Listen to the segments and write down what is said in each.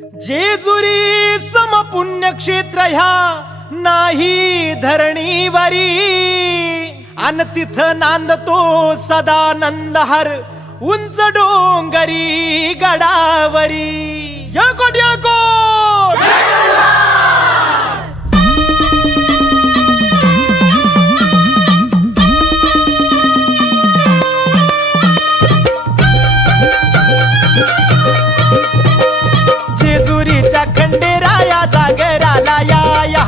जेजुरी सम पुण्यक्षेत्र ह्या नाही धरणीवरी अन तिथ नांदतो सदानंद हर उंच डोंगरी गडावरी यकोट यकोट जेजुरीच्या खंडेराया जागराला या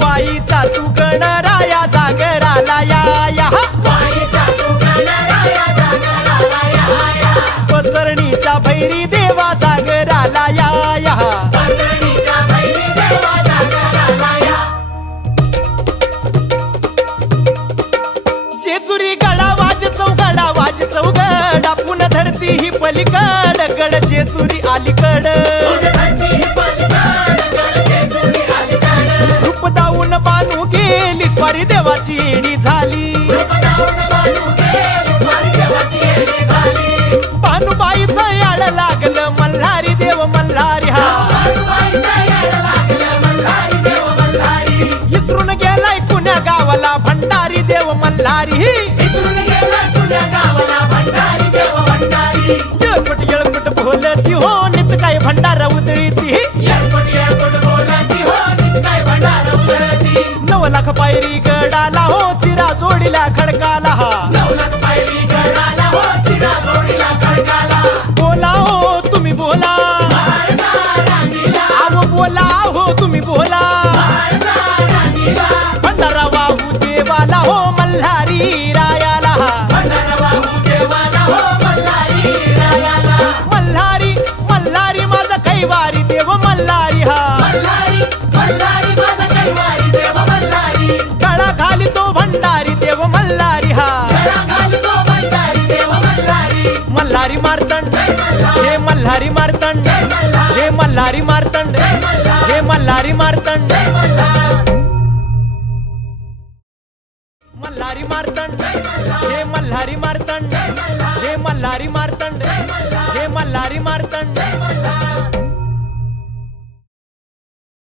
वाईचा तू गणराया जागराला या पसरणीच्या भैरी देवा जागराला या जेजुरी गडा वाज चौगडा पुन्हा धरती ही पलीकड गड जेजुरी अलीकड रूप दाऊन बानू गेली स्वारी देवाची येणी झाली भानुबाईचं याड लागलं मल्हारी देव मल्हारी हा इसरून गेलाय कुण्या गावाला भंडारी देव मल्हारी येळपट बोलती हो नित काय भंडारा उधळीती 9 लाख पायरी गडाला हो चिरा जोडीला खडकाला बोला हो तुम्ही बोला आव बोला हो तुम्ही बोला भंडारा वाहू देवाला हो मल्हारी रायाला मल्हारी माझा कैवारी देव मल्हारी गळा घाली तो भंडारी देव मल्हारी मल्हारी मार्तंड हे मल्हारी मार्तंड हे मल्हारी मार्तंड हे मल्हारी मार्तंड मल्हारी मार्तंड हे मल्हारी मार्तंड हे मल्हारी मार्तंड हे मल्हारी मार्तंड